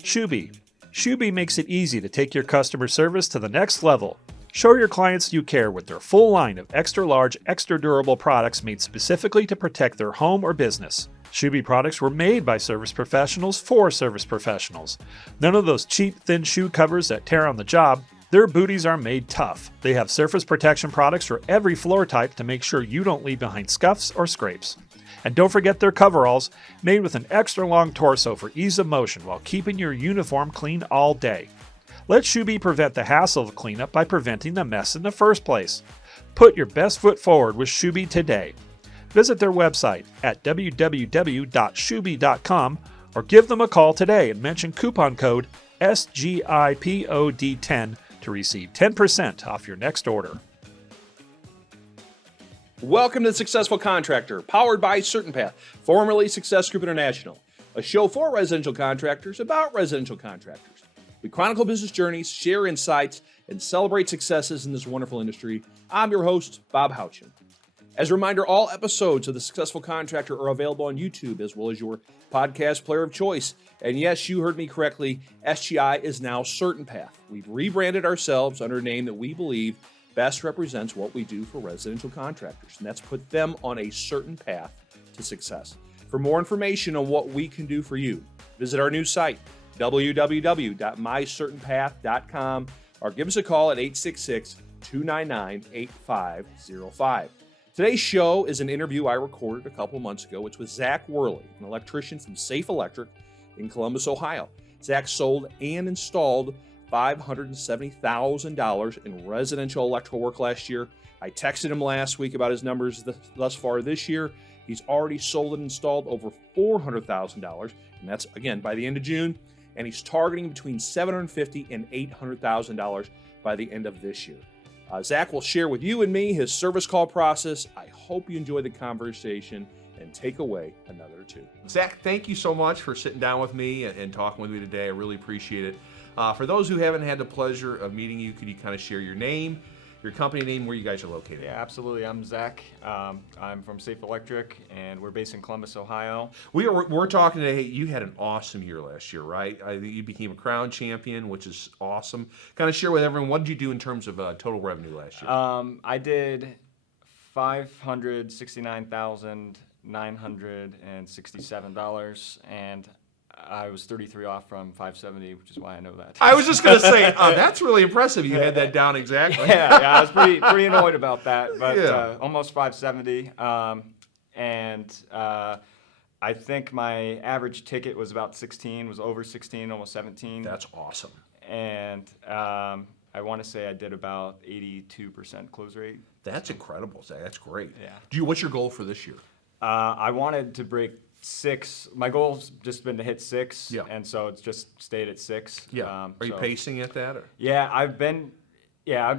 Shuby. Shuby makes it easy to take your customer service to the next level. Show your clients you care with their full line of extra large, extra durable products made specifically to protect their home or business. Shuby products were made by service professionals for service professionals. None of those cheap, thin shoe covers that tear on the job. Their booties are made tough. They have surface protection products for every floor type to make sure you don't leave behind scuffs or scrapes. And don't forget their coveralls, made with an extra long torso for ease of motion while keeping your uniform clean all day. Let Shuby prevent the hassle of cleanup by preventing the mess in the first place. Put your best foot forward with Shuby today. Visit their website at www.shuby.com or give them a call today and mention coupon code SGIPOD10 to receive 10% off your next order. Welcome to The Successful Contractor, powered by Certain Path, formerly Success Group International, a show for residential contractors about residential contractors. We chronicle business journeys, share insights, and celebrate successes in this wonderful industry. I'm your host, Bob Houchin. As a reminder, all episodes of The Successful Contractor are available on YouTube as well as your podcast player of choice. And yes, you heard me correctly, SGI is now Certain Path. We've rebranded ourselves under a name that we believe best represents what we do for residential contractors, and that's put them on a certain path to success. For more information on what we can do for you, visit our new site, www.mycertainpath.com, or give us a call at 866-299-8505. Today's show is an interview I recorded a couple months ago. It's with Zach Wehrle, an electrician from Safe Electric in Columbus, Ohio. Zach sold and installed $570,000 in residential electrical work last year. I texted him last week about his numbers thus far this year. He's already sold and installed over $400,000, and that's, again, by the end of June, and he's targeting between $750,000 and $800,000 by the end of this year. Zach will share with you and me his service call process. I hope you enjoy the conversation and take away another or two. Zach, thank you so much for sitting down with me and talking with me today. I really appreciate it. For those who haven't had the pleasure of meeting you, could you kind of share your name, your company name, where you guys are located? Yeah, absolutely. I'm Zach. I'm from Safe Electric, and we're based in Columbus, Ohio. We're talking today. Hey, you had an awesome year last year, right? You became a crown champion, which is awesome. Kind of share with everyone, what did you do in terms of total revenue last year? I did $569,967, and I was 33 off from 570, which is why I know that. I was just going to say, that's really impressive. You had that down exactly. Yeah, I was pretty annoyed about that, but almost 570. I think my average ticket was about 16, was over 16, almost 17. That's awesome. And I want to say I did about 82% close rate. That's incredible, Zach. That's great. Yeah. What's your goal for this year? I wanted to break 6. My goal's just been to hit 6, and so it's just stayed at 6. Yeah. Are you pacing at that? Or? Yeah,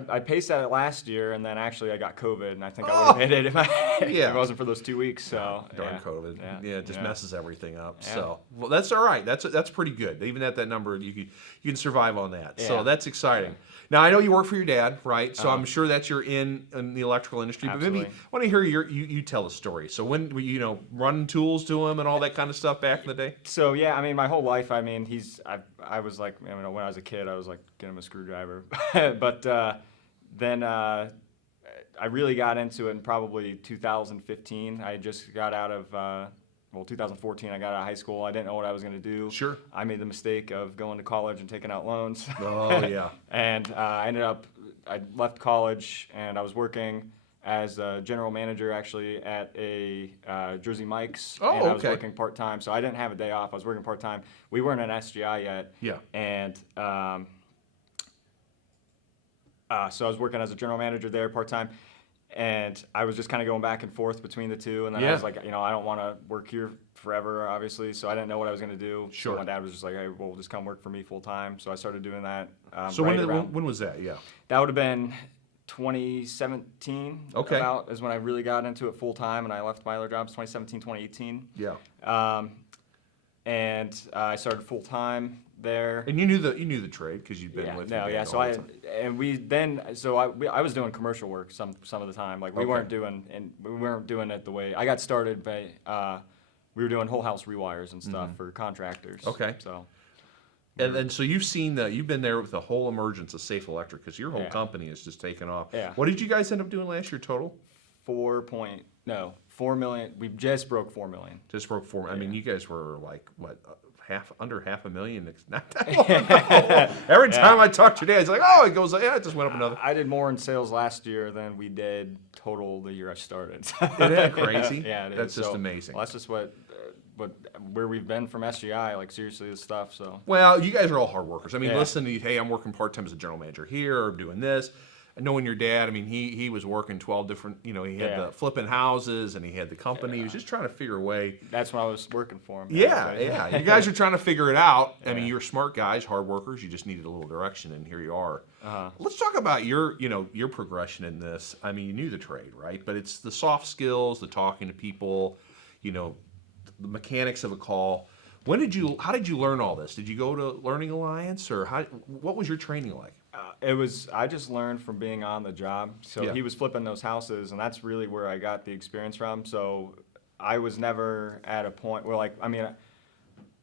I paced at it last year, and then actually I got COVID, and I think I would have hit it if it wasn't for those 2 weeks. So darn COVID, it just messes everything up. Yeah. So that's all right. That's pretty good. Even at that number, you can survive on that. Yeah. So that's exciting. Yeah. Now I know you work for your dad, right? So I'm sure that you're in the electrical industry. Absolutely. But maybe I want to hear you tell a story. So when running tools to him and all that kind of stuff back in the day. So yeah, I mean my whole life. I mean I was like, when I was a kid, I was like getting him a screwdriver, but. Then I really got into it in probably 2015. I just got out of, 2014, I got out of high school. I didn't know what I was going to do. Sure. I made the mistake of going to college and taking out loans. Oh, yeah. And I left college, and I was working as a general manager actually at a Jersey Mike's. Oh, and I was okay. working part-time, so I didn't have a day off. I was working part-time. We weren't an SGI yet. Yeah. And so I was working as a general manager there part-time, and I was just kind of going back and forth between the two. And then I was like, I don't want to work here forever, obviously, so I didn't know what I was going to do. Sure. So my dad was just like, hey, well, just come work for me full-time. So I started doing that. So when was that? Yeah. That would have been 2017. Okay. About is when I really got into it full-time, and I left my other jobs 2017, 2018. Yeah. And I started full-time there. And you knew the trade because you'd been with me. Yeah. So I was doing commercial work some of the time. Like we weren't doing it the way I got started by we were doing whole house rewires and stuff for contractors. Okay. So. And then, so you've been there with the whole emergence of Safe Electric, because your whole company is just taken off. Yeah. What did you guys end up doing last year total? 4 million. We just broke 4 million. Just broke 4. I mean, you guys were like, what, under half a million? It's not that long ago. Every time I talk to you, it's like, oh, it goes, yeah, it just went up another. I did more in sales last year than we did total the year I started. Isn't that crazy? Yeah, it is. That's just amazing. Well, that's just where we've been from SGI, like seriously, this stuff. So. Well, you guys are all hard workers. I mean, Yeah. listen to you, hey, I'm working part-time as a general manager here, or doing this. And knowing your dad, I mean, he was working 12 different, he had the flipping houses, and he had the company. He was just trying to figure a way. That's when I was working for him. Yeah. You guys are trying to figure it out. I mean, you're smart guys, hard workers. You just needed a little direction, and here you are. Let's talk about your progression in this. I mean, you knew the trade, right? But it's the soft skills, the talking to people, the mechanics of a call. How did you learn all this? Did you go to Learning Alliance, or what was your training like? I just learned from being on the job. So he was flipping those houses, and that's really where I got the experience from. So I was never at a point where,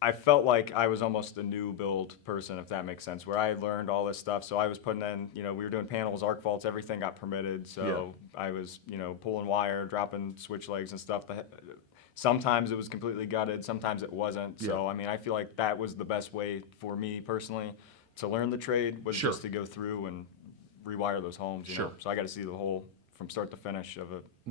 I felt like I was almost a new build person, if that makes sense, where I learned all this stuff. So I was putting in, we were doing panels, arc faults, everything got permitted. So I was, pulling wire, dropping switch legs and stuff. Sometimes it was completely gutted, sometimes it wasn't. So, I feel like that was the best way for me personally to learn the trade, was just to go through and rewire those homes. You know? So I got to see the whole, from start to finish of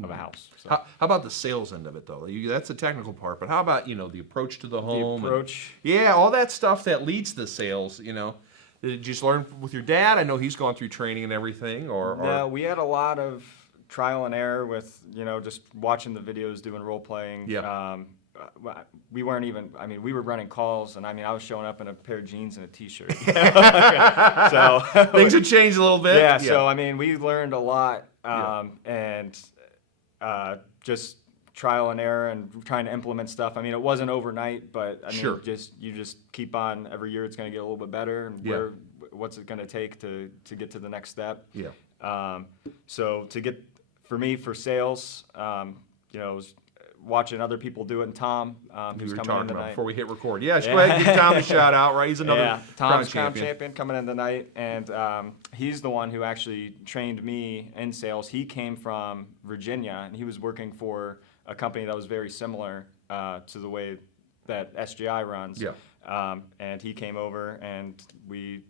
a house. So. How about the sales end of it, though? That's the technical part, but how about, the approach to the home? The approach. All that stuff that leads to sales, Did you just learn with your dad? I know he's gone through training and everything, No, we had a lot of trial and error with, just watching the videos, doing role playing. Yeah. We weren't even, we were running calls, and I was showing up in a pair of jeans and a t-shirt. So things have changed a little bit. Yeah, so we learned a lot, and just trial and error and trying to implement stuff. It wasn't overnight, but you just keep on. Every year it's going to get a little bit better, and what's it going to take to get to the next step. So for me, for sales, it was watching other people do it, and Tom, who's coming in tonight. Before we hit record. Go ahead, give Tom a shout out, right? He's another Tom's crown champion coming in tonight, and he's the one who actually trained me in sales. He came from Virginia, and he was working for a company that was very similar to the way that SGI runs. And he came over, and we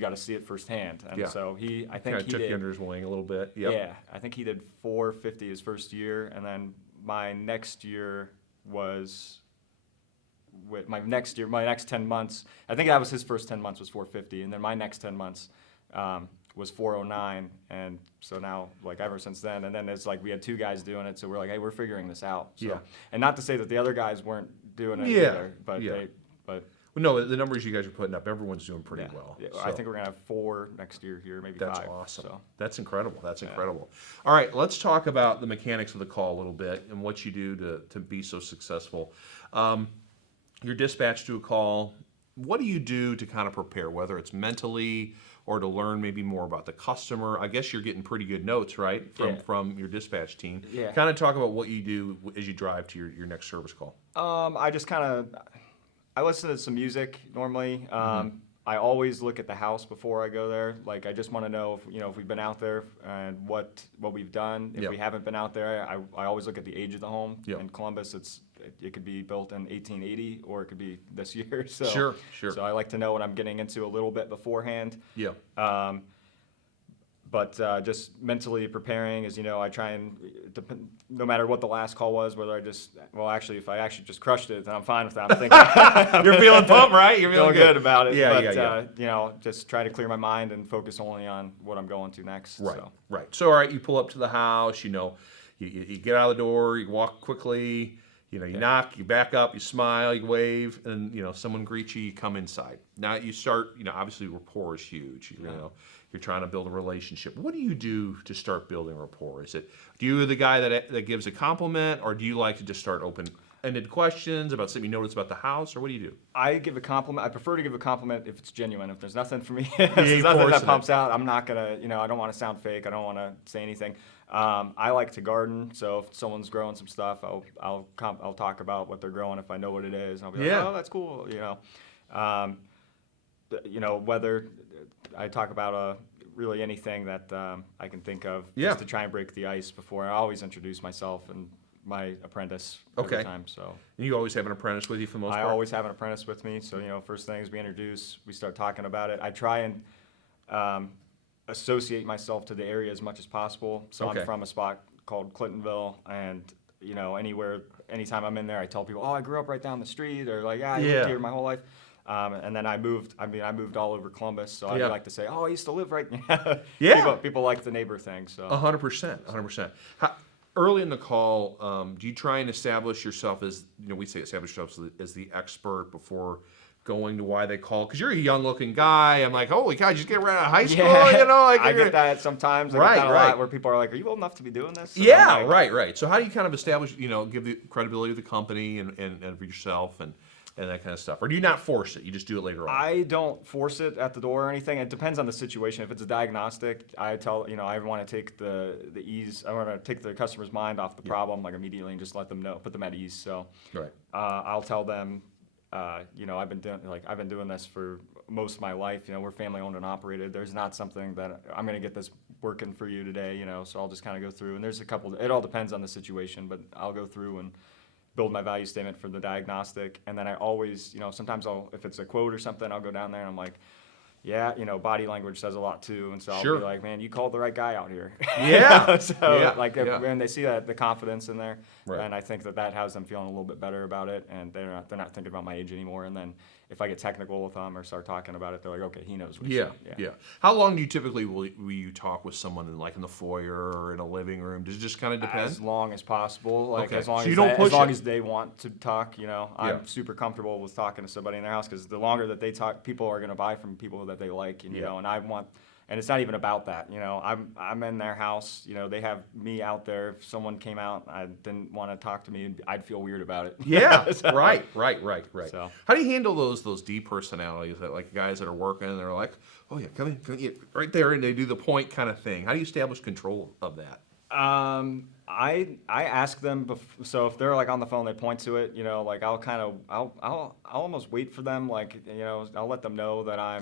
got to see it firsthand. And so I think he took did, you under his wing a little bit. Yeah, I think he did 450 his first year, and then my next year was my next 10 months. I think that was his first 10 months was 450, and then my next 10 months was 409, and so now ever since then, and then it's we had 2 guys doing it, so we're hey, we're figuring this out. So, and not to say that the other guys weren't doing it either, but no, the numbers you guys are putting up, everyone's doing pretty well. Yeah, so. I think we're going to have 4 next year here, maybe 5. That's awesome. So. That's incredible. That's incredible. All right, let's talk about the mechanics of the call a little bit and what you do to be so successful. You're dispatched to a call. What do you do to kind of prepare, whether it's mentally or to learn maybe more about the customer? I guess you're getting pretty good notes, right, from your dispatch team. Yeah. Kind of talk about what you do as you drive to your next service call. I just I listen to some music normally. I always look at the house before I go there. I just want to know if we've been out there and what we've done. If we haven't been out there, I always look at the age of the home. In Columbus, it could be built in 1880 or it could be this year. So Sure. So I like to know what I'm getting into a little bit beforehand. But just mentally preparing is, I try and, no matter what the last call was, whether if I actually just crushed it, then I'm fine with that. I'm thinking you're feeling pumped, right? You're feeling good about it. Yeah, but, just try to clear my mind and focus only on what I'm going to next. Right. So, all right, you pull up to the house, you get out of the door, you walk quickly, you knock, you back up, you smile, you wave, and, someone greets you, you come inside. Now you start, obviously rapport is huge, You're trying to build a relationship. What do you do to start building rapport? Is it, do you the guy that gives a compliment, or do you like to just start open-ended questions about something you notice about the house, or what do you do? I give a compliment. I prefer to give a compliment if it's genuine. If there's nothing for me, if there's nothing that pumps out, I'm not gonna, I don't want to sound fake. I don't want to say anything. I like to garden, so if someone's growing some stuff, I'll talk about what they're growing if I know what it is. And I'll be like, Yeah. oh, that's cool, whether I talk about really anything that I can think of, Yeah. just to try and break the ice before. I always introduce myself and my apprentice every time. So You always have an apprentice with you for the most I part? always have an apprentice with me. So first thing is we introduce, we start talking about it. I try and associate myself to the area as much as possible. So Okay. I'm from a spot called Clintonville, and anytime I'm in there, I tell people, oh, I grew up right down the street, or like, I lived here my whole life. And then I moved all over Columbus, so I like to say, oh, I used to live right. Yeah. People like the neighbor thing. So 100%. Early in the call, do you try and establish yourself as, we say establish yourself as the expert before going to why they call? Because you're a young-looking guy. I'm like, holy cow, you just get right out of high school, I get that sometimes. I get that a lot where people are like, are you old enough to be doing this? And Yeah, I'm like, right. So how do you kind of establish, give the credibility of the company and for yourself and that kind of stuff? Or do you not force it? You just do it later on? I don't force it at the door or anything. It depends on the situation. If it's a diagnostic, I tell, I want to take the ease. I want to take the customer's mind off the problem, like immediately, and just let them know, put them at ease. So Right. I'll tell them, I've been doing this for most of my life. We're family owned and operated. There's not something that I'm going to get this working for you today. So I'll just kind of go through, and there's a couple. It all depends on the situation, but I'll go through and build my value statement for the diagnostic, and then I always, sometimes if it's a quote or something, I'll go down there and I'm like, yeah, body language says a lot too, and so I'll be like, man, you called the right guy out here. Yeah. When they see that the confidence in there, Right. then I think that has them feeling a little bit better about it, and they're not thinking about my age anymore. And then if I get technical with them or start talking about it, they're like, okay, he knows what he's Yeah. saying. How long do you typically will you talk with someone in the foyer or in a living room? Does it just kind of depend? As long as possible, Okay. as long So you don't push as long it. as they want to talk. I'm super comfortable with talking to somebody in their house, because the longer that they talk, people are going to buy from people that they like, and and I want. And it's not even about that, I'm in their house, they have me out there. If someone came out, I didn't want to talk to me, I'd feel weird about it. Yeah, So- right. So. How do you handle those deep personalities that guys that are working and they're like, oh yeah, come in, yeah, right there, and they do the point kind of thing? How do you establish control of that? I ask them, so if they're on the phone, they point to it, I'll almost wait for them, I'll let them know that I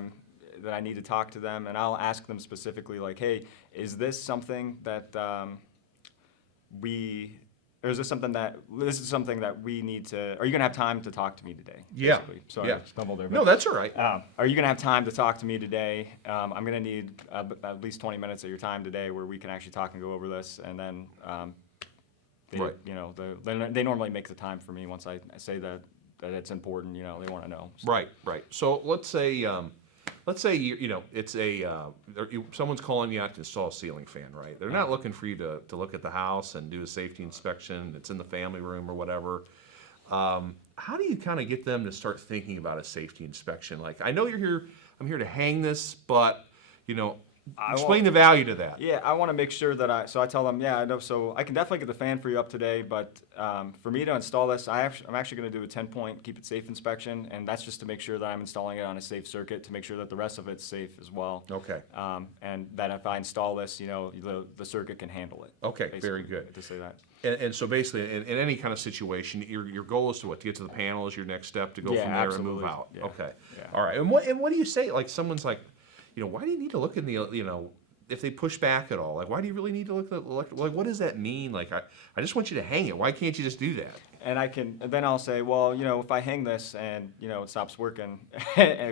need to talk to them, and I'll ask them specifically, hey, is this something that this is something that we need to, are you gonna have time to talk to me today? Yeah. Basically. Sorry, Yeah. I stumbled there. No, that's all right. Are you gonna have time to talk to me today? I'm gonna need at least 20 minutes of your time today where we can actually talk and go over this, and then they, Right. they normally make the time for me once I say that it's important. They want to know. So. Right. So let's say it's someone's calling you out to install a ceiling fan, right? They're not looking for you to look at the house and do a safety inspection. It's in the family room or whatever. How do you kind of get them to start thinking about a safety inspection? I know I'm here to hang this, but explain the value to that. Yeah, I want to make sure that I tell them, yeah, I know, so I can definitely get the fan for you up today, but for me to install this, I'm actually going to do a 10-point keep it safe inspection, and that's just to make sure that I'm installing it on a safe circuit, to make sure that the rest of it's safe as well. Okay. And that if I install this, the circuit can handle it. Okay, basically, very good. to say that. And so basically, in any kind of situation, your goal is to get to the panel is your next step, to go from there and move out. Yeah. Okay. Yeah. All right. And what do you say? Someone's like, why do you need to look in the, if they push back at all, why do you really need to look at what does that mean? I just want you to hang it. Why can't you just do that? And then I'll say, well, if I hang this and, it stops working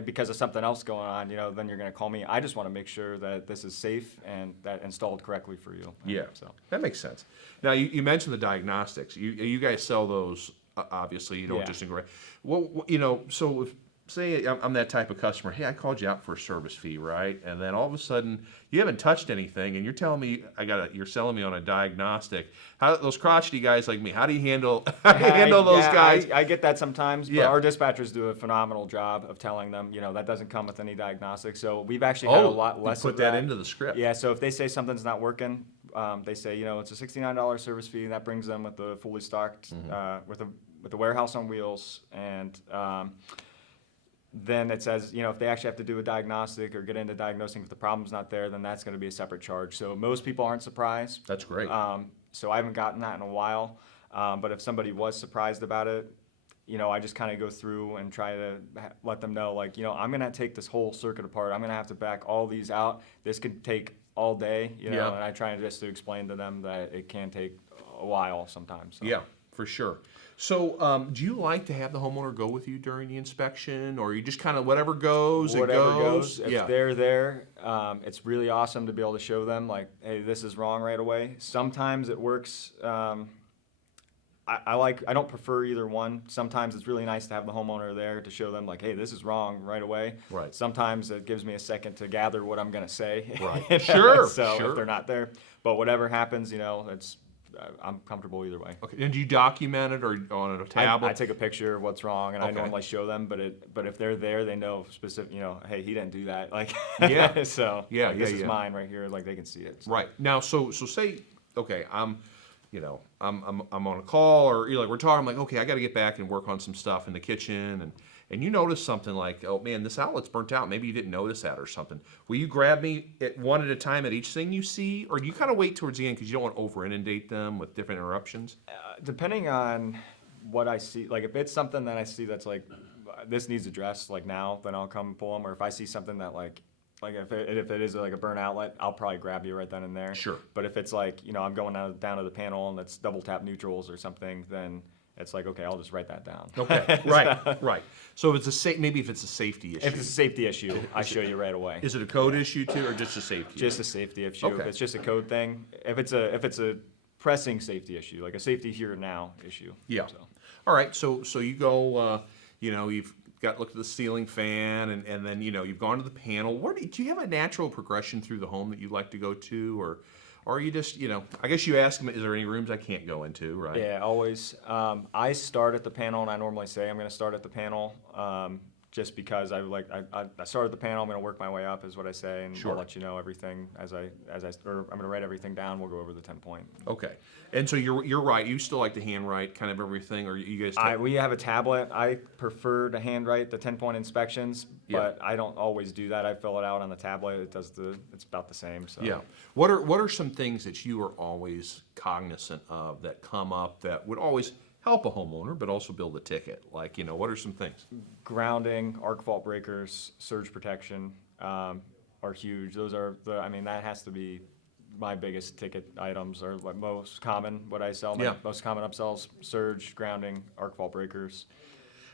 because of something else going on, then you're going to call me. I just want to make sure that this is safe and that installed correctly for you. Yeah. So That makes sense. Now, you mentioned the diagnostics. You guys sell those, obviously. You don't just agree. Well, so if, say I'm that type of customer, hey, I called you out for a service fee, right? And then all of a sudden you haven't touched anything, and you're telling me you're selling me on a diagnostic. How those crotchety guys like me? How do you handle those guys? I get that sometimes, but Yeah. our dispatchers do a phenomenal job of telling them, that doesn't come with any diagnostics. So we've actually had a lot less. Put of that into the script. Yeah. So if they say something's not working, they say, it's a $69 service fee. That brings them with the fully stocked, with the warehouse on wheels, and then it says, if they actually have to do a diagnostic or get into diagnosing if the problem's not there, then that's going to be a separate charge. So most people aren't surprised. That's great. So I haven't gotten that in a while. But if somebody was surprised about it, I just kind of go through and try to let them know, like, I'm going to take this whole circuit apart. I'm going to have to back all these out. This could take all day, and I try just to explain to them that it can take a while sometimes. So. Yeah, for sure. So do you like to have the homeowner go with you during the inspection, or you just kind of whatever goes, Whatever it goes? If they're there, it's really awesome to be able to show them, like, hey, this is wrong right away. Sometimes it works. I don't prefer either one. Sometimes it's really nice to have the homeowner there to show them, like, hey, this is wrong right away. Right. Sometimes it gives me a second to gather what I'm going to say. Right. Sure. So sure. if they're not there, but whatever happens, I'm comfortable either way. Okay. And do you document it or on a tablet? I take a picture of what's wrong, and I normally show them. But if they're there, they know specific. Hey, he didn't do that. Like, Yeah. So Yeah, this yeah, is yeah. mine right here. Like, they can see it. So. Right. Now, so say, okay, I'm on a call, or we're talking, I'm like, okay, I got to get back and work on some stuff in the kitchen, and you notice something like, oh man, this outlet's burnt out. Maybe you didn't notice that or something. Will you grab me at one at a time at each thing you see, or do you kind of wait towards the end because you don't want to over inundate them with different interruptions? Depending on what I see, like if it's something that I see that's like, this needs addressed like now, then I'll come pull them. Or if I see something that like if it is like a burn outlet, I'll probably grab you right then and there. Sure. But if it's like, I'm going down to the panel and it's double tap neutrals or something, then it's like, okay, I'll just write that down. Okay, right. So if it's maybe if it's a safety issue. If it's a safety issue, I show you right away. Is it a code issue too, or just a safety issue? Just a safety issue. Okay. If it's just a code thing, if it's a pressing safety issue, like a safety here and now issue. Yeah. So. All right. So you go, you've looked at the ceiling fan, and then you've gone to the panel. Do you have a natural progression through the home that you like to go to, or are you just I guess you ask them, is there any rooms I can't go into, right? Yeah, always. I start at the panel, and I normally say I'm going to start at the panel. Just because I start at the panel, I'm going to work my way up, is what I say, and Sure. I'll let you know everything or I'm going to write everything down. We'll go over the 10-point. Okay. And so you're right. You still like to handwrite kind of everything, or you guys? We have a tablet. I prefer to handwrite the 10-point inspections, Yeah. but I don't always do that. I fill it out on the tablet. It's about the same. So. Yeah. What are some things that you are always cognizant of that come up that would always help a homeowner, but also build a ticket? Like, what are some things? Grounding, arc fault breakers, surge protection are huge. Those are that has to be my biggest ticket items, or what most common, what I sell. Yeah. Most common upsells: surge, grounding, arc fault breakers.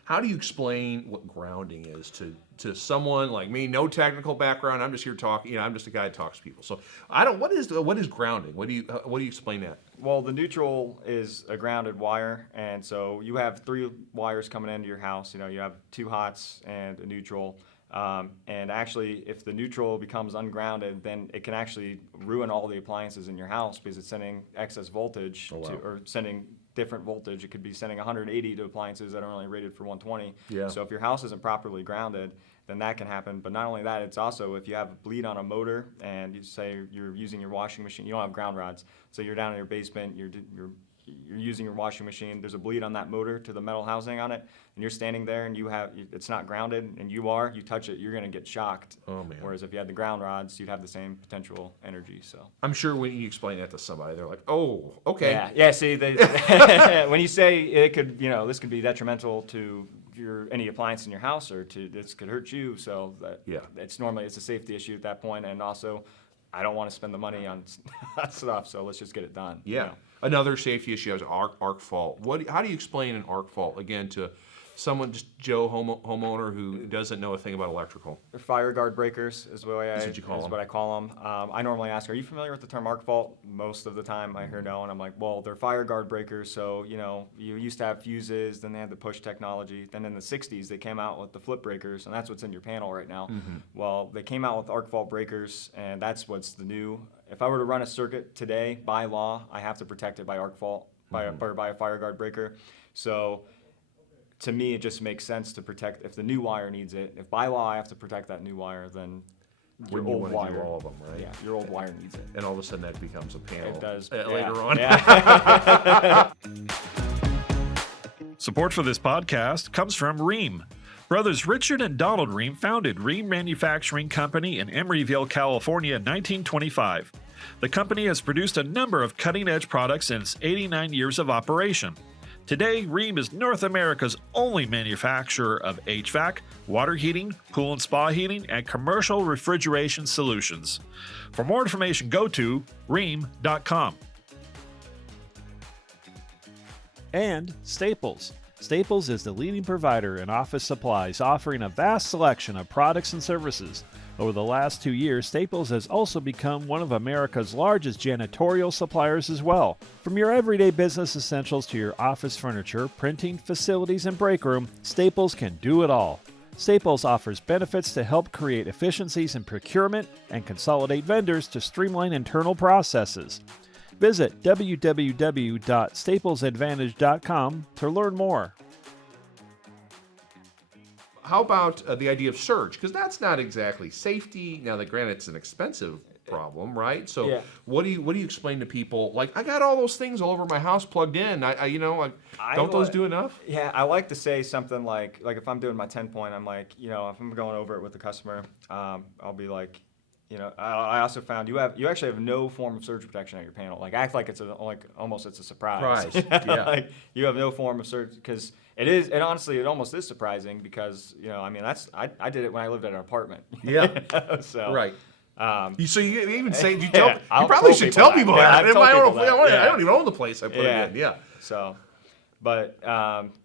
How do you explain what grounding is to someone like me? No technical background. I'm just here talking. I'm just a guy that talks to people. So what is grounding? What do you explain that? Well, the neutral is a grounded wire, and so you have 3 wires coming into your house. You have 2 hots and a neutral. And actually, if the neutral becomes ungrounded, then it can actually ruin all the appliances in your house, because it's sending excess voltage or sending different voltage. It could be sending 180 to appliances that are only rated for 120. Yeah. So if your house isn't properly grounded, then that can happen. But not only that, it's also if you have a bleed on a motor, and you say you're using your washing machine, you don't have ground rods, so you're down in your basement, you're using your washing machine, there's a bleed on that motor to the metal housing on it, and you're standing there and it's not grounded, and you touch it, you're going to get shocked. Oh, man. Whereas if you had the ground rods, you'd have the same potential energy. So I'm sure when you explain that to somebody, they're like, oh, okay. yeah. See, when you say it could, this could be detrimental to any appliance in your house, or this could hurt you. So it's a safety issue at that point, and also I don't want to spend the money on that stuff, so let's just get it done. Yeah. Another safety issue is arc fault. How do you explain an arc fault, again, to someone, just Joe homeowner who doesn't know a thing about electrical? They're fire guard breakers is what That's what you call them. what I call them. I normally ask, are you familiar with the term arc fault? Most of the time I hear no, and I'm like, well, they're fire guard breakers, so you used to have fuses, then they had the push technology, then in the 60s they came out with the flip breakers, and that's what's in your panel right now. Mm-hmm. Well, they came out with arc fault breakers, and that's what's the new. If I were to run a circuit today, by law, I have to protect it by arc fault, by a fire guard breaker. So to me, it just makes sense to protect if the new wire needs it. If by law I have to protect that new wire, then your When you old want to wire, do all of them, right? yeah, your old wire needs it. And all of a sudden that becomes a panel. It does later on. Yeah. Support for this podcast comes from Rheem. Brothers Richard and Donald Rheem founded Rheem Manufacturing Company in Emeryville, California in 1925. The company has produced a number of cutting-edge products in its 89 years of operation. Today, Rheem is North America's only manufacturer of HVAC, water heating, pool and spa heating, and commercial refrigeration solutions. For more information, go to rheem.com. And Staples. Staples is the leading provider in office supplies, offering a vast selection of products and services. Over the last 2 years, Staples has also become one of America's largest janitorial suppliers as well. From your everyday business essentials to your office furniture, printing, facilities, and break room, Staples can do it all. Staples offers benefits to help create efficiencies in procurement and consolidate vendors to streamline internal processes. Visit www.staplesadvantage.com to learn more. How about the idea of surge? Because that's not exactly safety. Now, granted, it's an expensive problem, right? So, Yeah. what do you explain to people? Like, I got all those things all over my house plugged in. Don't those do enough? Yeah, I like to say something like if I'm doing my 10-point, I'm like, if I'm going over it with the customer, I'll be like, I also found you actually have no form of surge protection at your panel. Like, act like it's almost it's a surprise. Yeah. Like, you have no form of surge, because it is, and honestly, it almost is surprising because I did it when I lived at an apartment. Yeah. So Right. So you even say you I'll probably tell should people tell people that. that. Yeah, I've told people that. I don't even own the place I put it in. Yeah. So, but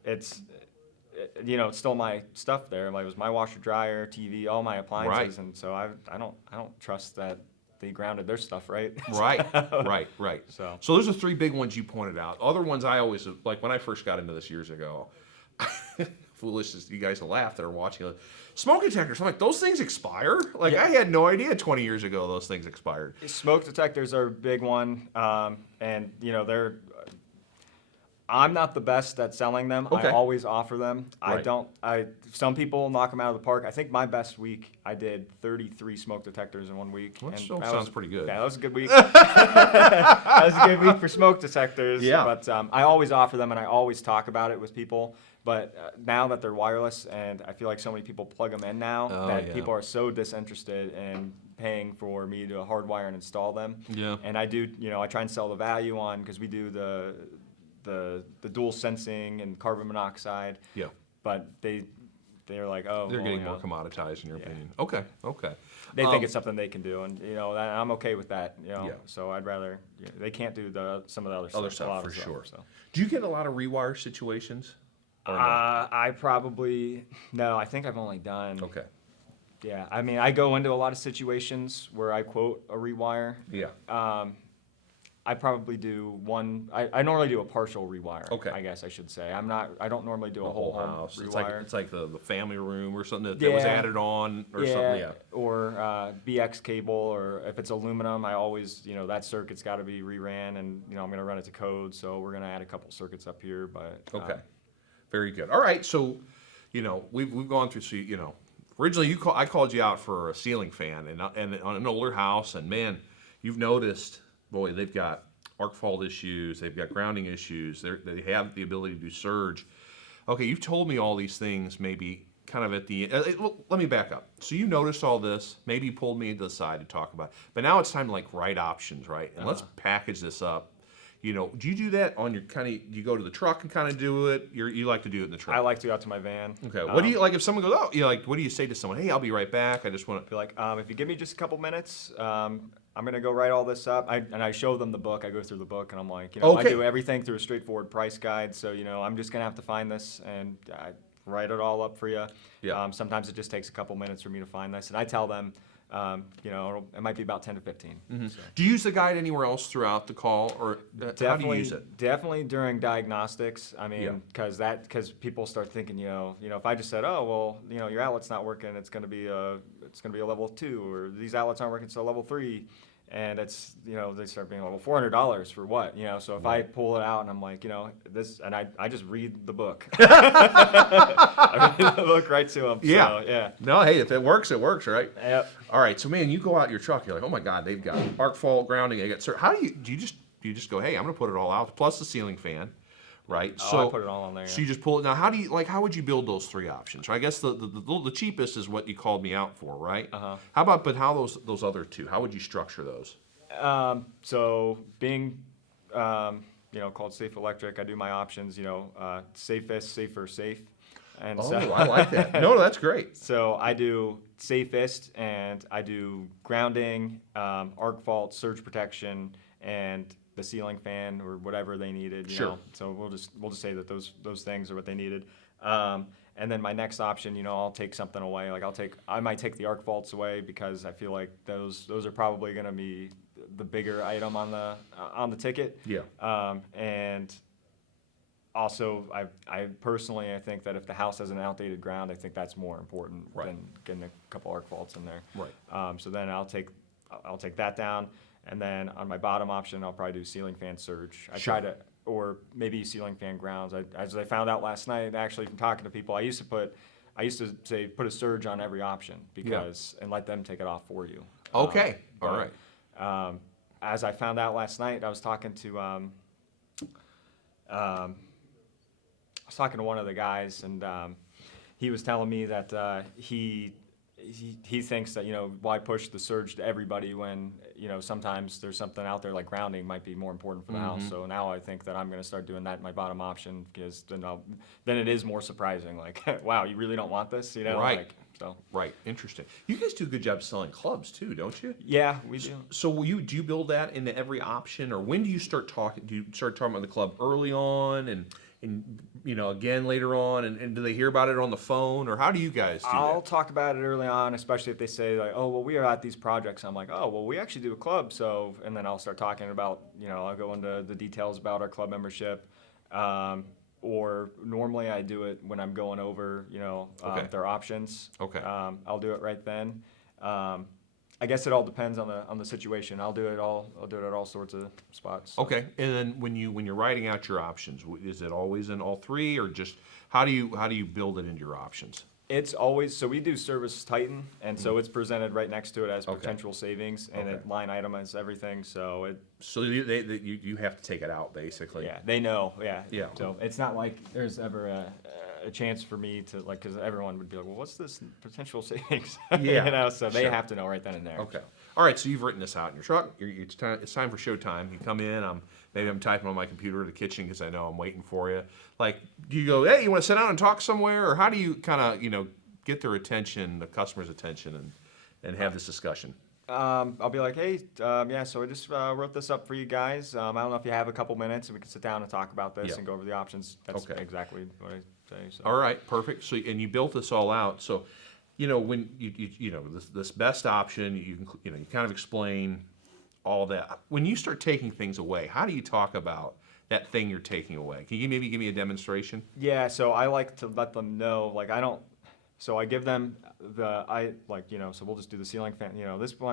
it's it's still my stuff there. Like, it was my washer, dryer, TV, all my appliances, Right. and so I don't trust that they grounded their stuff right. Right. So those are three big ones you pointed out. Other ones I always, like when I first got into this years ago, foolish as you guys will laugh that are watching it. Smoke detectors, I'm like, those things expire? Like, I had no idea 20 years ago those things expired. smoke detectors are a big one, and they're. I'm not the best at selling them. Okay. I always offer them. Right. Some people knock them out of the park. I think my best week, I did 33 smoke detectors in 1 week. Well, that and still that sounds was pretty good. Yeah, that was a good week. That was a good week for smoke detectors. Yeah. But I always offer them, and I always talk about it with people. But now that they're wireless, and I feel like so many people plug them in now, that people are so disinterested in paying for me to hardwire and install them. Yeah. And I do, I try and sell the value on, because we do the dual sensing and carbon monoxide. Yeah. But they're like, oh, They're well, getting more commoditized in your opinion. Okay. They think it's something they can do, and I'm okay with that. Yeah. So I'd rather they can't do some of the Other a lot stuff for of sure. So. Do you get a lot of rewire situations? Or no? I probably no. I think I've only done. Okay. Yeah, I mean, I go into a lot of situations where I quote a rewire. Yeah. I probably do one. I normally do a partial rewire. Okay. I guess I should say. I don't normally do a whole house rewire. It's like the family room or something that was added on or something. Yeah. Or BX cable, or if it's aluminum, I always that circuit's got to be reran, and I'm going to run it to code, so we're going to add a couple circuits up here. But Okay. Very good. All right. So, we've gone through. So, originally I called you out for a ceiling fan and on an older house, and man, you've noticed. Boy, they've got arc fault issues. They've got grounding issues. They have the ability to do surge. Okay, you've told me all these things maybe kind of at the end. Let me back up. So you noticed all this. Maybe you pulled me to the side to talk about it. But now it's time to write options, right? And let's package this up. Do you do that on your do you go to the truck and kind of do it? You like to do it in the truck? I like to go out to my van. Okay. What do you like if someone goes, what do you say to someone? Hey, I'll be right back. I just want to be like, if you give me just a couple minutes, I'm going to go write all this up. And I show them the book. I go through the book, and I'm like, I do everything through a straightforward price guide. So, I'm just going to have to find this, and I write it all up for you. Yeah. Sometimes it just takes a couple minutes for me to find this. And I tell them, it might be about 10 to 15. Mm-hmm. So. Do you use the guide anywhere else throughout the call, or how do you use it? Definitely during diagnostics. I mean, because people start thinking, if I just said, oh, well, your outlet's not working, it's going to be a level 2, or these outlets aren't working, it's a level 3. And it's, they start being like, well, $400 for what? So if I pull it out and I'm like, this, and I just read the book. I read the book right to them. Yeah. So, yeah. No, hey, if it works, right? Yep. All right. So, man, you go out your truck, you're like, oh my God, they've got arc fault, grounding. How do you just go, hey, I'm going to put it all out, plus the ceiling fan, right? Oh, I put it all on there. So you just pull it. Now, how would you build those three options? Right? I guess the cheapest is what you called me out for, right? How about those other two? How would you structure those? So being, called Safe Electric, I do my options, safest, safer, safe. And Oh, so, I like that. No, that's great. So I do safest, and I do grounding, arc fault, surge protection, and the ceiling fan or whatever they needed. You know? So we'll just say that those things are what they needed. And then my next option, I'll take something away. Like I might take the arc faults away because I feel like those are probably going to be the bigger item on the ticket. Yeah. And also, I personally think that if the house has an outdated ground, I think that's more important than getting a couple arc faults in there. Right. So then I'll take that down, and then on my bottom option, I'll probably do ceiling fan surge. Or maybe ceiling fan grounds. As I found out last night, actually from talking to people, I used to say put a surge on every option and let them take it off for you. Okay. All right. As I found out last night, I was talking to one of the guys, and he was telling me that he thinks that why push the surge to everybody when sometimes there's something out there like grounding might be more important for the house. So now I think that I'm going to start doing that in my bottom option, because then it is more surprising. Like, wow, you really don't want this, Right. So. Right. Interesting. You guys do a good job selling clubs too, don't you? Yeah, we do. So do you build that into every option, or when do you start talking? Do you start talking about the club early on, and again later on, and do they hear about it on the phone, or how do you guys do I'll that? talk about it early on, especially if they say like, oh, well, we are at these projects. I'm like, oh, well, we actually do a club. So, and then I'll start talking about, I'll go into the details about our club membership. Or normally I do it when I'm going over, their options. Okay. I'll do it right then. I guess it all depends on the situation. I'll do it at all sorts of spots. So. Okay. And then when you're writing out your options, is it always in all three, or just how do you build it into your options? It's always, so we do Service Titan, and so it's presented right next to it as potential savings, and it line itemizes everything. So you have to take it out basically. Yeah, they know. Yeah. Yeah. So it's not like there's ever a chance for me to because everyone would be like, well, what's this potential savings? Yeah. So they have to know right then and there. Okay. All right. So you've written this out in your truck. It's time for showtime. You come in. Maybe I'm typing on my computer in the kitchen because I know I'm waiting for you. Like, do you go, hey, you want to sit down and talk somewhere, or how do you kind of get their attention, the customer's attention, and have this discussion? I'll be like, hey, so I just wrote this up for you guys. I don't know if you have a couple minutes and we can sit down and talk about this and go over the options. That's exactly what I say. So. All right, perfect. So, and you built this all out. So, when this best option, you kind of explain all that. When you start taking things away, how do you talk about that thing you're taking away? Can you maybe give me a demonstration? Yeah, so I like to let them know, so I give them so we'll just do the ceiling fan.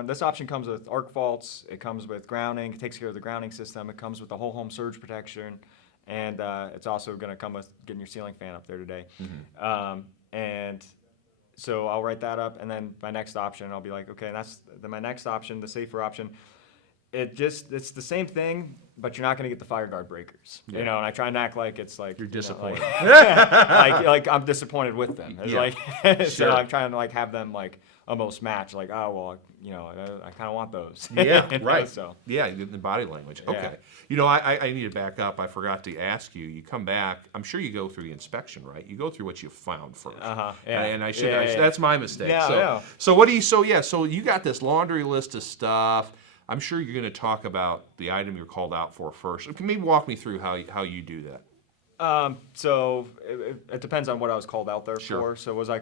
This option comes with arc faults, it comes with grounding, it takes care of the grounding system, it comes with the whole home surge protection, and it's also going to come with getting your ceiling fan up there today. And so I'll write that up, and then my next option, I'll be like, okay, my next option, the safer option. It's the same thing, but you're not going to get the fire guard breakers. And I try and act like it's like You're disappointed. like I'm disappointed with them. It's so I'm trying to have them almost match. Like, oh well, I kind of want those. Yeah, right. So yeah, the body language. Okay. Yeah. I need to back up. I forgot to ask you. You come back. I'm sure you go through the inspection, right? You go through what you found first. Yeah. And I should. That's my mistake. Yeah, yeah. So what do you? So you got this laundry list of stuff. I'm sure you're going to talk about the item you're called out for first. Can you maybe walk me through how you do that? So it depends on what I was called out there for. So was I?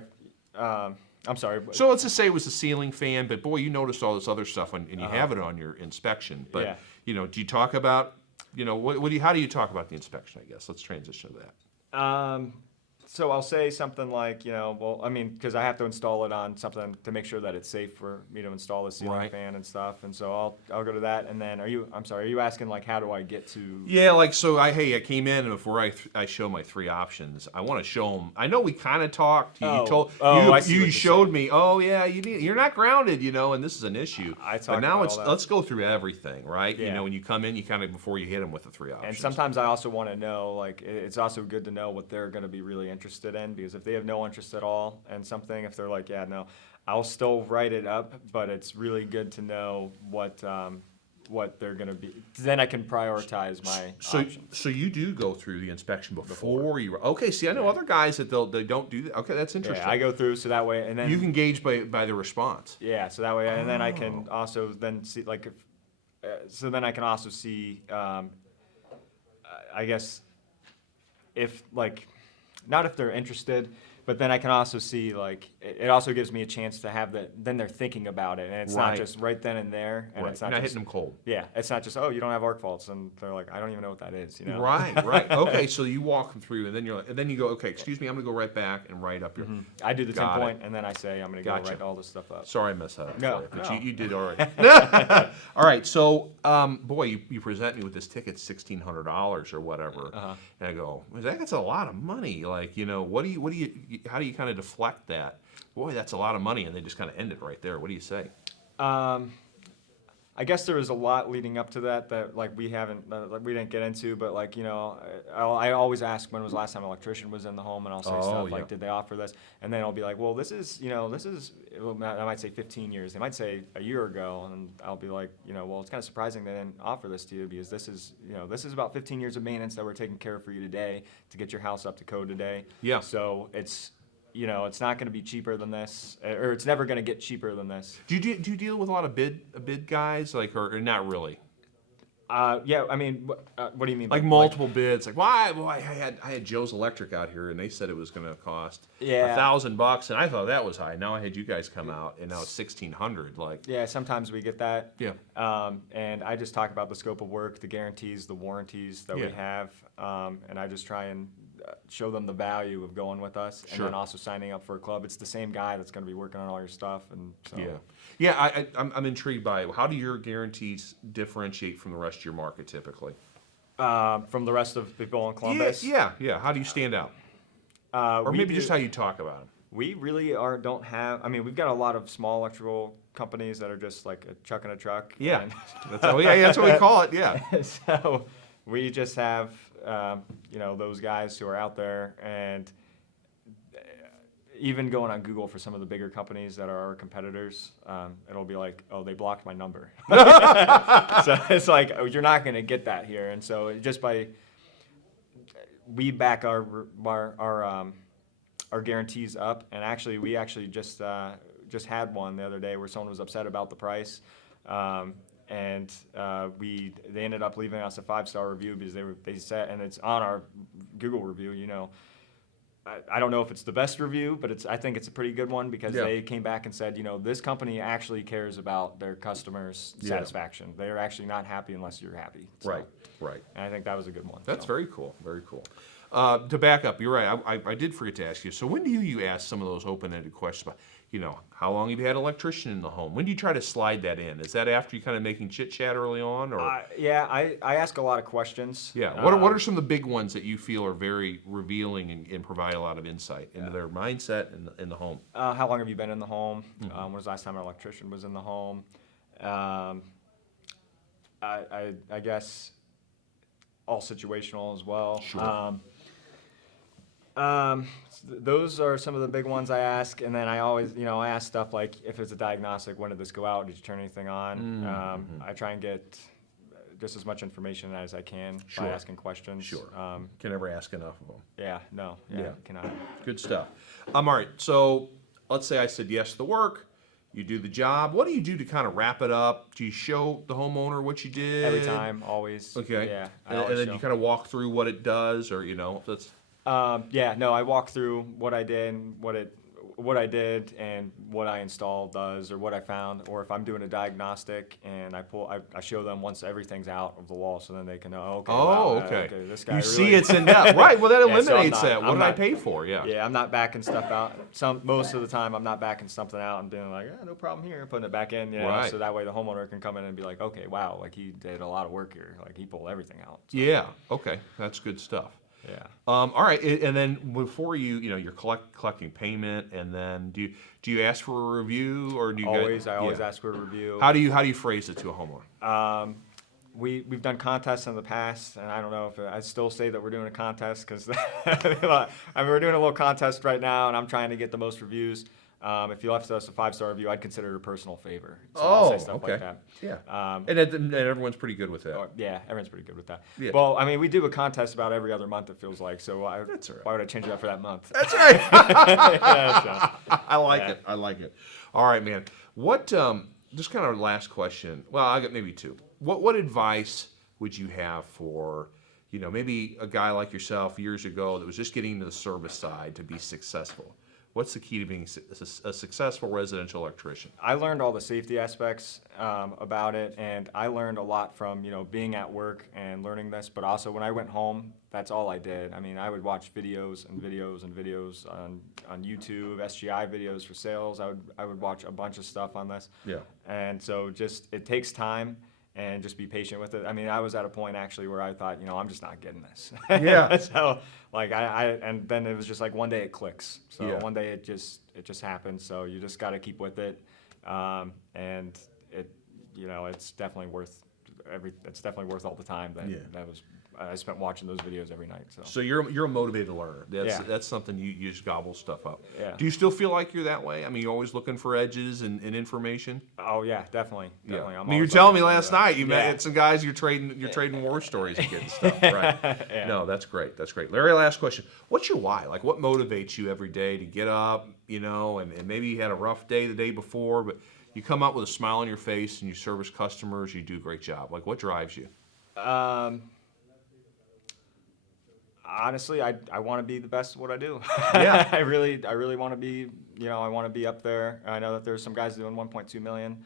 I'm sorry. So let's just say it was the ceiling fan, but boy, you noticed all this other stuff, and you have it on your inspection. But do you talk about how do you talk about the inspection? I guess let's transition to that. So I'll say something like, well, I mean, because I have to install it on something to make sure that it's safe for me to install the ceiling Right. fan and stuff. And so I'll go to that. And then are you asking like, how do I get to? Yeah, like, so I came in, and before I show my 3 options, I want to show them. I know we kind of talked. You I see what you you're showed saying. me. Oh yeah, you're not grounded, and this is an issue. I talked but now about all that. let's go through everything, right? Yeah. When you come in, you kind of before you hit them with the 3 options. And sometimes I also want to know, like, it's also good to know what they're going to be really interested in, because if they have no interest at all in something, if they're like, yeah, no, I'll still write it up, but it's really good to know what they're going to be. Then I can prioritize my options. So you do go through the inspection before you. Okay, see, I know other guys that they don't do that. Okay, that's interesting. Yeah, I go through so that way, and then You can gauge by the response. yeah, so that way, and then I can also then see like if, so then I can also see, I guess, if like, not if they're interested, but then I can also see like it also gives me a chance to have that. Then they're thinking about it, and it's Right. not just right then and there, and Right. it's You're not not just, hitting them cold. yeah, it's not just, oh, you don't have arc faults, and they're like, I don't even know what that is, Right. Okay, so you walk them through, and then and then you go, okay, excuse me, I'm gonna go right back and write up your. I do the 10 Got it. point, and then I say I'm gonna go Gotcha. write all this stuff up. Sorry I messed that up No, for you, but no. you did all right. All right, so boy, you present me with this ticket, $1,600 or whatever, and I go, that's a lot of money. Like, how do you kind of deflect that? Boy, that's a lot of money, and they just kind of end it right there. What do you say? I guess there was a lot leading up to that like we didn't get into, but like I always ask when was the last time an electrician was in the home, and I'll say stuff yeah. like, did they offer this? And then I'll be like, well, this is well, I might say 15 years. They might say a year ago, and I'll be like, well, it's kind of surprising they didn't offer this to you, because this is about 15 years of maintenance that we're taking care of for you today to get your house up to code today. Yeah. So it's not going to be cheaper than this, or it's never going to get cheaper than this. Do you deal with a lot of bid guys, like, or not really? Yeah, I mean, what do you mean? Like multiple bids, like why? Well, I had Joe's Electric out here, and they said it was going to cost $1,000, and I thought that was high. Now I had you guys come out, and now it's $1,600. Like, Yeah, sometimes we get that. Yeah. And I just talk about the scope of work, the guarantees, the warranties that we Yeah. have, and I just try and show them the value of going with us, and Sure. then also signing up for a club. It's the same guy that's going to be working on all your stuff, and so. yeah. I'm intrigued by it. How do your guarantees differentiate from the rest of your market typically? From the rest of people in Columbus. Yeah. How do you stand out? Or maybe just how you talk about them. We really don't have. I mean, we've got a lot of small electrical companies that are just like a truck in a truck. Yeah, and- that's what we call it. Yeah. So we just have, those guys who are out there, and even going on Google for some of the bigger companies that are our competitors, it'll be like, oh, they blocked my number. So it's like, oh, you're not going to get that here. And so just we back our guarantees up, and actually we just had one the other day where someone was upset about the price. And they ended up leaving us a 5-star review because they said, and it's on our Google review. I don't know if it's the best review, but I think it's a pretty good one, because they came back and said, this company actually cares about their customers' satisfaction. They're actually not happy unless you're happy. So, Right. And I think that was a good one. That's so. very cool. Very cool. To back up, you're right. I did forget to ask you. So when do you ask some of those open-ended questions about, how long have you had an electrician in the home? When do you try to slide that in? Is that after you kind of making chit-chat early on? Or Yeah, I ask a lot of questions. Yeah. What are some of the big ones that you feel are very revealing and provide a lot of insight into their mindset in the home? How long have you been in the home? When was the last time an electrician was in the home? I guess all situational as well. Sure. Those are some of the big ones I ask, and then I always, I ask stuff like, if it's a diagnostic, when did this go out? Did you turn anything on? I try and get just as much information as I can by asking questions. Sure. Can never ask enough of them. Yeah. Cannot. Good stuff. All right. So let's say I said yes to the work. You do the job. What do you do to kind of wrap it up? Do you show the homeowner what you did? Every time, always. Okay. Yeah. And then you kind of walk through what it does, or that's. I walk through what I did and what I did and what I installed does, or what I found, or if I'm doing a diagnostic and I show them once everything's out of the wall, so then they can know, okay, wow, okay. This guy You really, see it's in depth. Right, well, that Yeah, so I'm eliminates not- that. What I'm did I not- pay for? Yeah. Yeah, I'm not backing stuff out. Most of the time, I'm not backing something out and being like, no problem here, putting it back in. Right. So that way the homeowner can come in and be like, okay, wow, like he did a lot of work here. Like he pulled everything out. So, Yeah, okay. That's good stuff. yeah. All right, and then before you're collecting payment, and then do you ask for a review, or do you I always ask for a review. How do you phrase it to a homeowner? We've done contests in the past, and I don't know if I still say that we're doing a contest because we're doing a little contest right now, and I'm trying to get the most reviews. If you left us a 5-star review, I'd consider it a personal favor. So I'll say stuff okay. like that. Yeah. And everyone's pretty good with that. Yeah, everyone's pretty good with that. Yeah. Well, I mean, we do a contest about every other month, it feels like. So That's all right. why would I change that for that month? That's right. Yeah, so, I like Yeah. it. I like it. All right, man. What? Just kind of last question. Well, I got maybe two. What advice would you have for, maybe a guy like yourself years ago that was just getting into the service side to be successful? What's the key to being a successful residential electrician? I learned all the safety aspects about it, and I learned a lot from being at work and learning this. But also when I went home, that's all I did. I mean, I would watch videos and videos and videos on YouTube, SGI videos for sales. I would watch a bunch of stuff on this. Yeah. And so it takes time. And just be patient with it. I mean, I was at a point actually where I thought, I'm just not getting this. Yeah. So like and then it was just like one day it clicks. So Yeah. one day it just happens. So you just got to keep with it, and it's definitely worth all the time that I spent watching those videos every night. So you're a motivated learner. Yeah. That's something you just gobble stuff up. Yeah. Do you still feel like you're that way? I mean, you're always looking for edges and information. Oh yeah, definitely. Yeah. I'm I mean, you're always telling me looking last for that. night you Yeah. met some guys. You're trading war stories and getting stuff. Right. Yeah. No, that's great. That's great. Larry, last question. What's your why? Like, what motivates you every day to get up? And maybe you had a rough day the day before, but you come up with a smile on your face and you service customers. You do a great job. Like, what drives you? Honestly, I want to be the best at what I do. Yeah. I really want to be, I want to be up there. I know that there's some guys doing 1.2 million.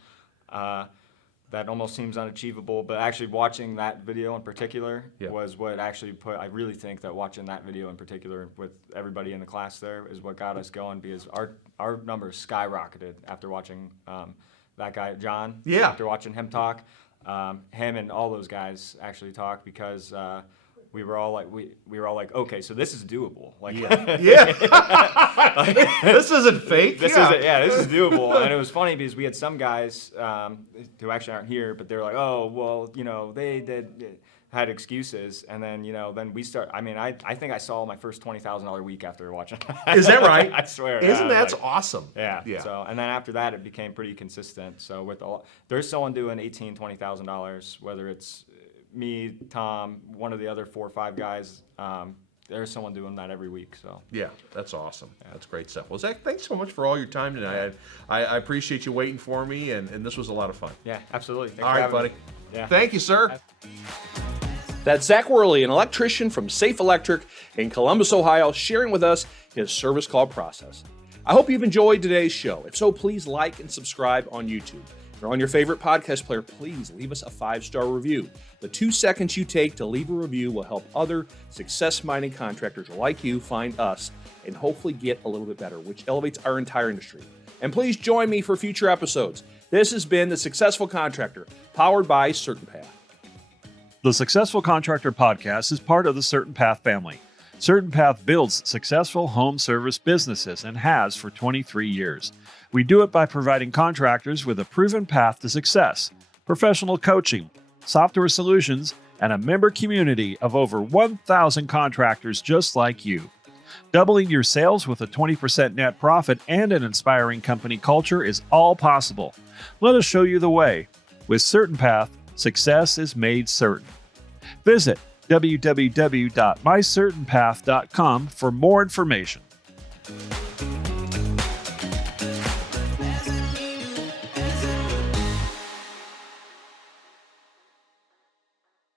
That almost seems unachievable, but actually watching that video in particular was what actually I really think that watching that video in particular with everybody in the class there is what got us going, because our numbers skyrocketed after watching that guy, John. Yeah. After watching him talk. Him and all those guys actually talk, because we were all like, okay, so this is doable. Like, Yeah. This isn't fake. this is doable. And it was funny because we had some guys who actually aren't here, but they're like, oh, well, they had excuses, and then then we start. I mean, I think I saw my first $20,000 week after watching. Is that right? I swear. Isn't that like, awesome? Yeah. Yeah. So, and then after that, it became pretty consistent. So there's someone doing $20,000, whether it's me, Tom, one of the other 4 or 5 guys. There's someone doing that every week. So Yeah, that's awesome. That's great stuff. Well, Zach, thanks so much for all your time tonight. I appreciate you waiting for me, and this was a lot of fun. yeah, absolutely. Thanks All for right, having buddy. me. Yeah. Thank you, sir. That's Zach Wehrle, an electrician from Safe Electric in Columbus, Ohio, sharing with us his service call process. I hope you've enjoyed today's show. If so, please like and subscribe on YouTube. If you're on your favorite podcast player, please leave us a 5-star review. The 2 seconds you take to leave a review will help other success-minded contractors like you find us and hopefully get a little bit better, which elevates our entire industry. And please join me for future episodes. This has been The Successful Contractor, powered by Certain Path. The Successful Contractor Podcast is part of the Certain Path family. Certain Path builds successful home service businesses and has for 23 years. We do it by providing contractors with a proven path to success, professional coaching, software solutions, and a member community of over 1,000 contractors just like you. Doubling your sales with a 20% net profit and an inspiring company culture is all possible. Let us show you the way. With Certain Path, success is made certain. Visit www.mycertainpath.com for more information.